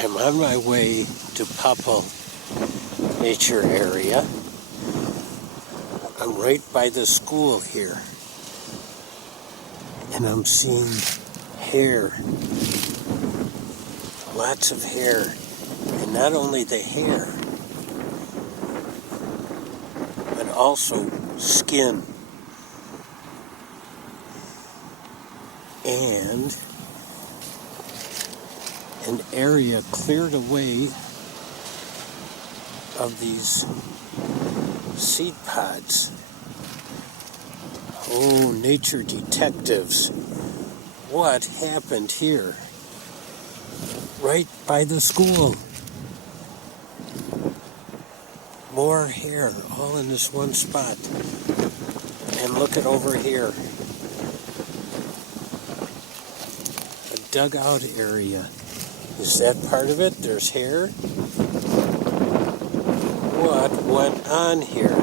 I'm on my way to Popple Nature Area. I'm right by the school here. And I'm seeing hair. Lots of hair. And not only the hair, but also skin. And an area cleared away of these seed pods. Oh, nature detectives. What happened here? Right by the school. More hair, all in this one spot. And look at over here. A dugout area. Is that part of it? There's hair? What went on here?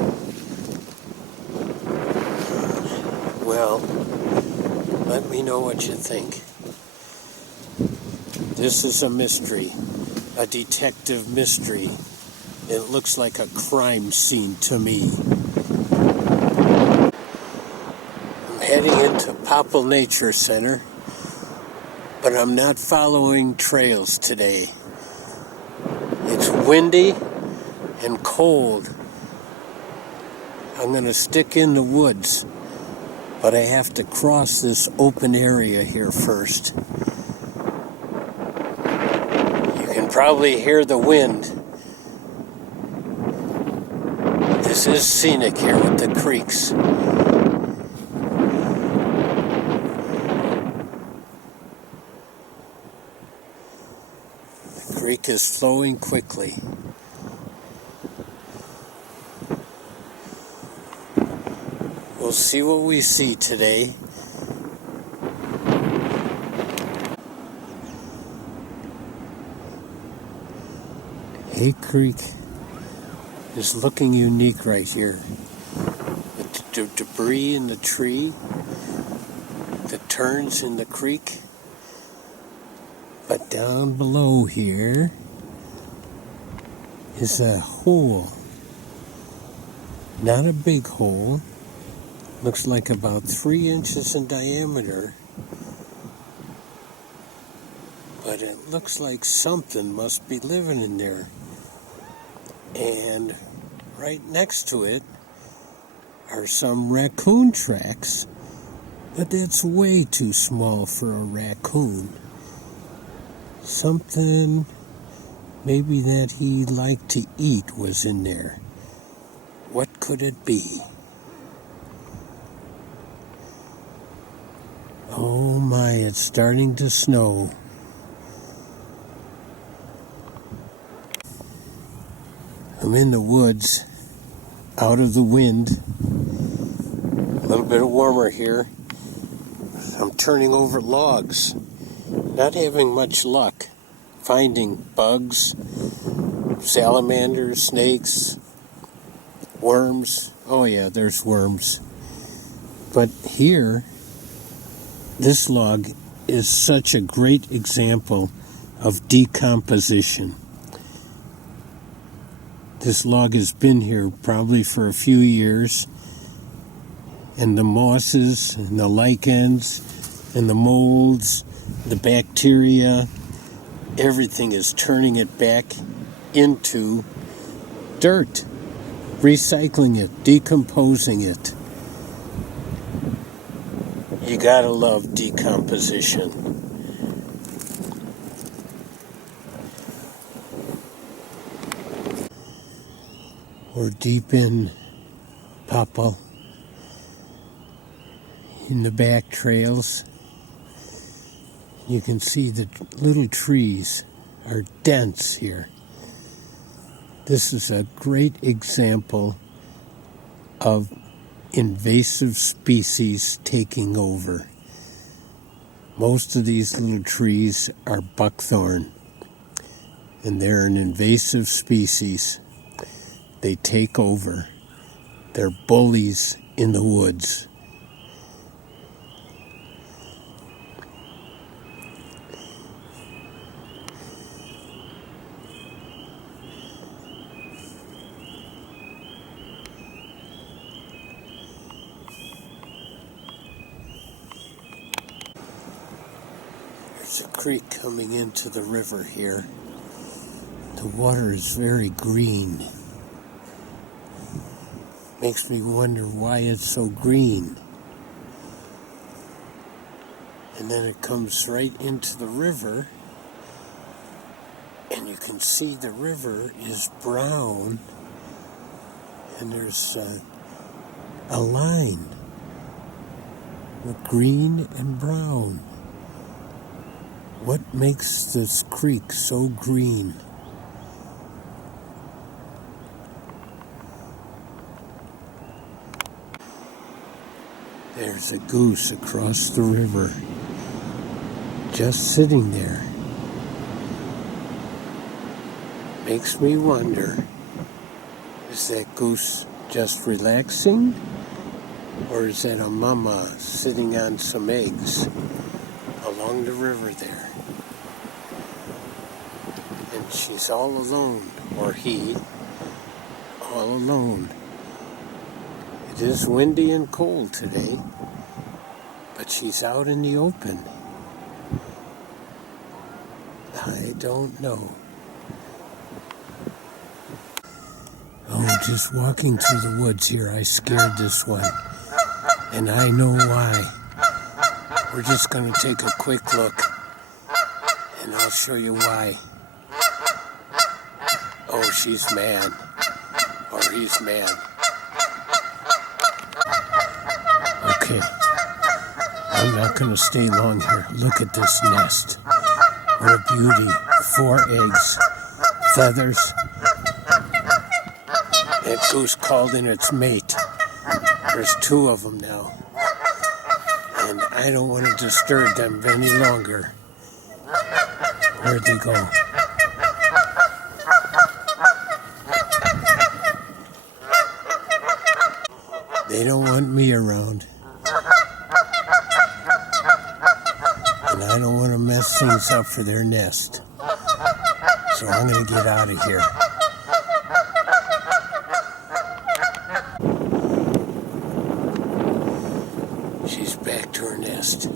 Well, let me know what you think. This is a mystery, a detective mystery. It looks like a crime scene to me. I'm heading into Popple Nature Center, but I'm not following trails today. It's windy and cold. I'm going to stick in the woods, but I have to cross this open area here first. You can probably hear the wind. This is scenic here with the creeks. The creek is flowing quickly. We'll see what we see today. Hay Creek is looking unique right here. The debris in the tree, the turns in the creek. But down below here is a hole. Not a big hole. Looks like about 3 inches in diameter. But it looks like something must be living in there. And right next to it are some raccoon tracks. But that's way too small for a raccoon. Something maybe that he liked to eat was in there. What could it be? Oh my, it's starting to snow. I'm in the woods, out of the wind. A little bit warmer here. I'm turning over logs. Not having much luck finding bugs, salamanders, snakes, worms. Oh yeah, there's worms. But here, this log is such a great example of decomposition. This log has been here probably for a few years, and the mosses and the lichens and the molds, the bacteria, everything is turning it back into dirt, recycling it, decomposing it. You gotta love decomposition. We're deep in Popple, in the back trails. You can see the little trees are dense here. This is a great example of invasive species taking over. Most of these little trees are buckthorn, and they're an invasive species. They take over. They're bullies in the woods. There's a creek coming into the river here. The water is very green. Makes me wonder why it's so green. And then it comes right into the river, and you can see the river is brown, and there's a line with green and brown. What makes this creek so green? There's a goose across the river, just sitting there. Makes me wonder, is that goose just relaxing? Or is that a mama sitting on some eggs along the river there? And she's all alone, or he, all alone. It is windy and cold today, but she's out in the open. I don't know. Oh, just walking through the woods here, I scared this one. And I know why. We're just going to take a quick look, and I'll show you why. Oh, she's mad. Or he's mad. Okay. I'm not going to stay long here. Look at this nest. What a beauty. 4 eggs. Feathers. That goose called in its mate. There's 2 of them now. And I don't want to disturb them any longer. Where'd they go? They don't want me around. And I don't want to mess things up for their nest. So I'm going to get out of here. She's back to her nest.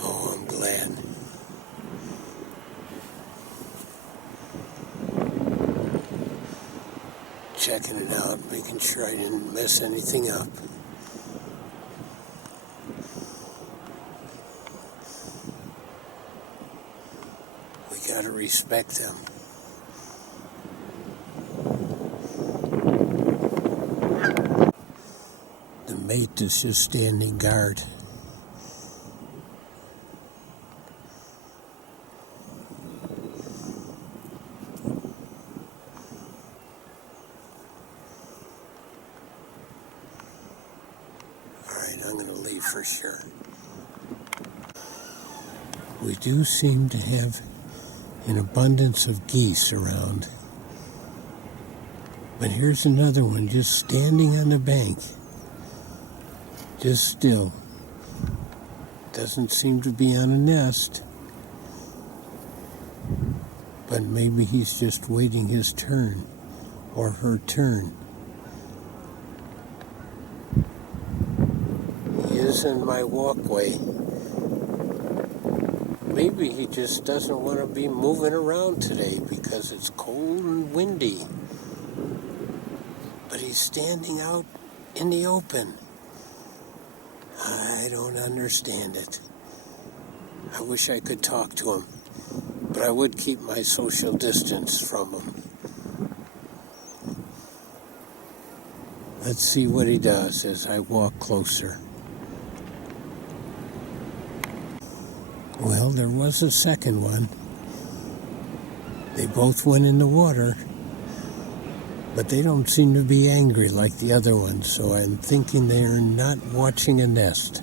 Oh, I'm glad. Checking it out, making sure I didn't mess anything up. We gotta respect them. The mate is just standing guard. Alright, I'm going to leave for sure. We do seem to have an abundance of geese around. But here's another one just standing on the bank. Just still. Doesn't seem to be on a nest. But maybe he's just waiting his turn, or her turn. He is in my walkway. Maybe he just doesn't want to be moving around today because it's cold and windy. But he's standing out in the open. I don't understand it. I wish I could talk to him, but I would keep my social distance from him. Let's see what he does as I walk closer. Well, there was a second one. They both went in the water, but they don't seem to be angry like the other ones, so I'm thinking they're not watching a nest.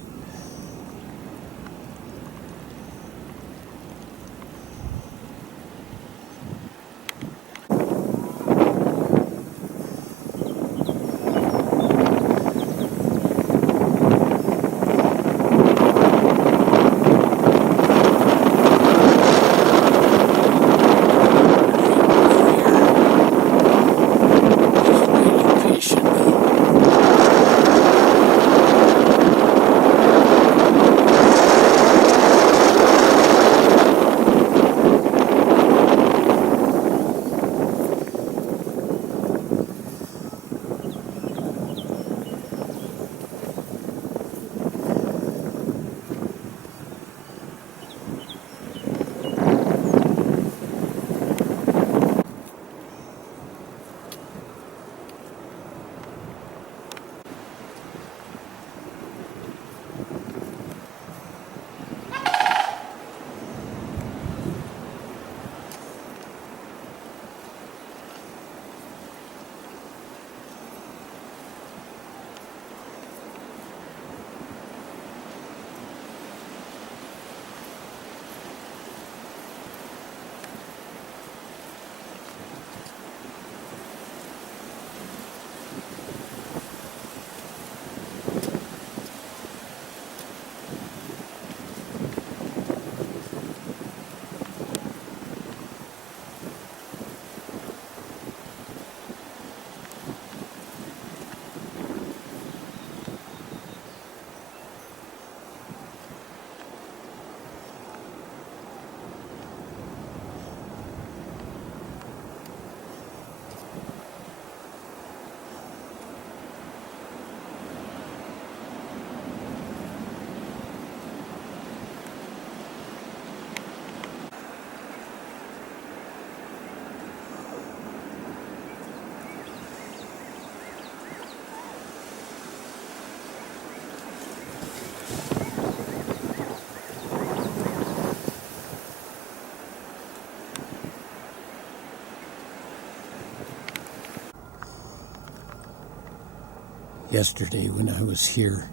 Yesterday when I was here,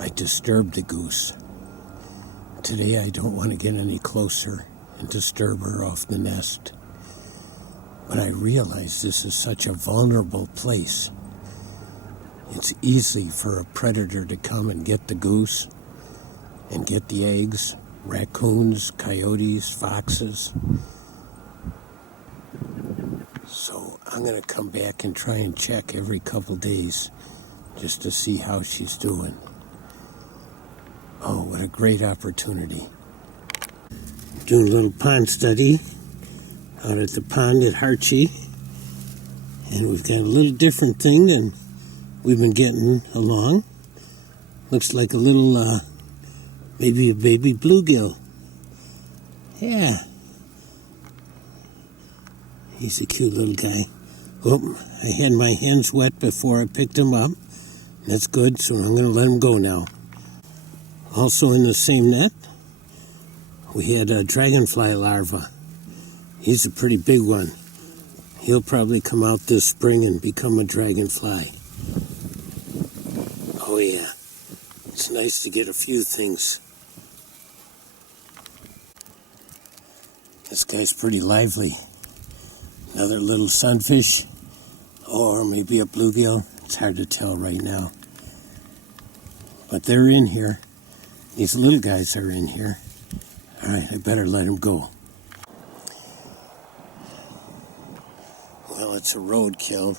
I disturbed the goose. Today I don't want to get any closer and disturb her off the nest. But I realize this is such a vulnerable place. It's easy for a predator to come and get the goose and get the eggs, raccoons, coyotes, foxes. So I'm going to come back and try and check every couple days just to see how she's doing. Oh, what a great opportunity. Doing a little pond study out at the pond at Hartje. And we've got a little different thing than we've been getting along. Looks like a little, maybe a baby bluegill. Yeah. He's a cute little guy. Oh, I had my hands wet before I picked him up. That's good, so I'm going to let him go now. Also in the same net, we had a dragonfly larva. He's a pretty big one. He'll probably come out this spring and become a dragonfly. Oh yeah, it's nice to get a few things. This guy's pretty lively. Another little sunfish, or maybe a bluegill. It's hard to tell right now. But they're in here. These little guys are in here. All right, I better let him go. Well, it's a roadkill,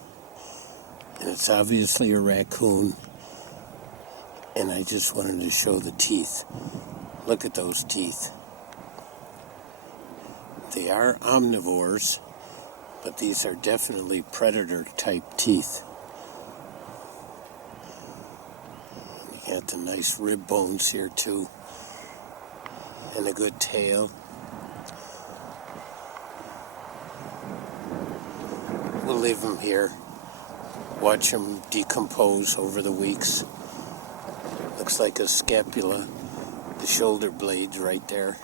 and it's obviously a raccoon. And I just wanted to show the teeth. Look at those teeth. They are omnivores, but these are definitely predator-type teeth. You got the nice rib bones here, too. And a good tail. We'll leave them here. Watch them decompose over the weeks. Looks like a scapula. The shoulder blades right there.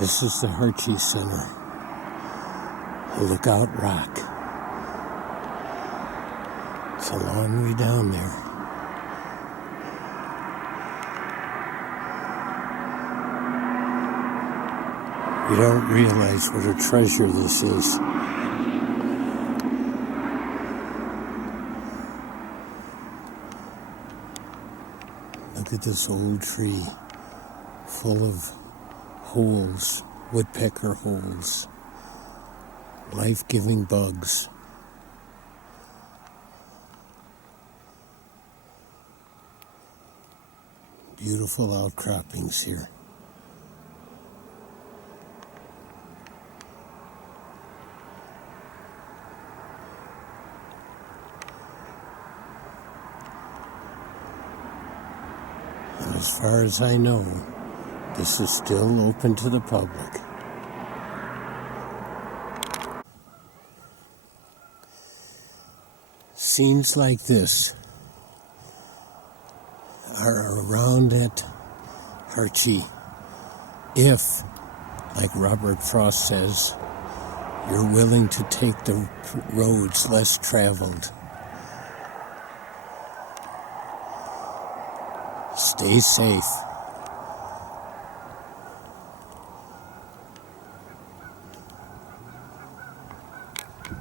This is the Hartje Center. A lookout rock. It's a long way down there. You don't realize what a treasure this is. Look at this old tree full of holes, woodpecker holes, life-giving bugs. Beautiful outcroppings here. And as far as I know, this is still open to the public. Scenes like this are around at Hartje if, like Robert Frost says, you're willing to take the roads less traveled. Stay safe.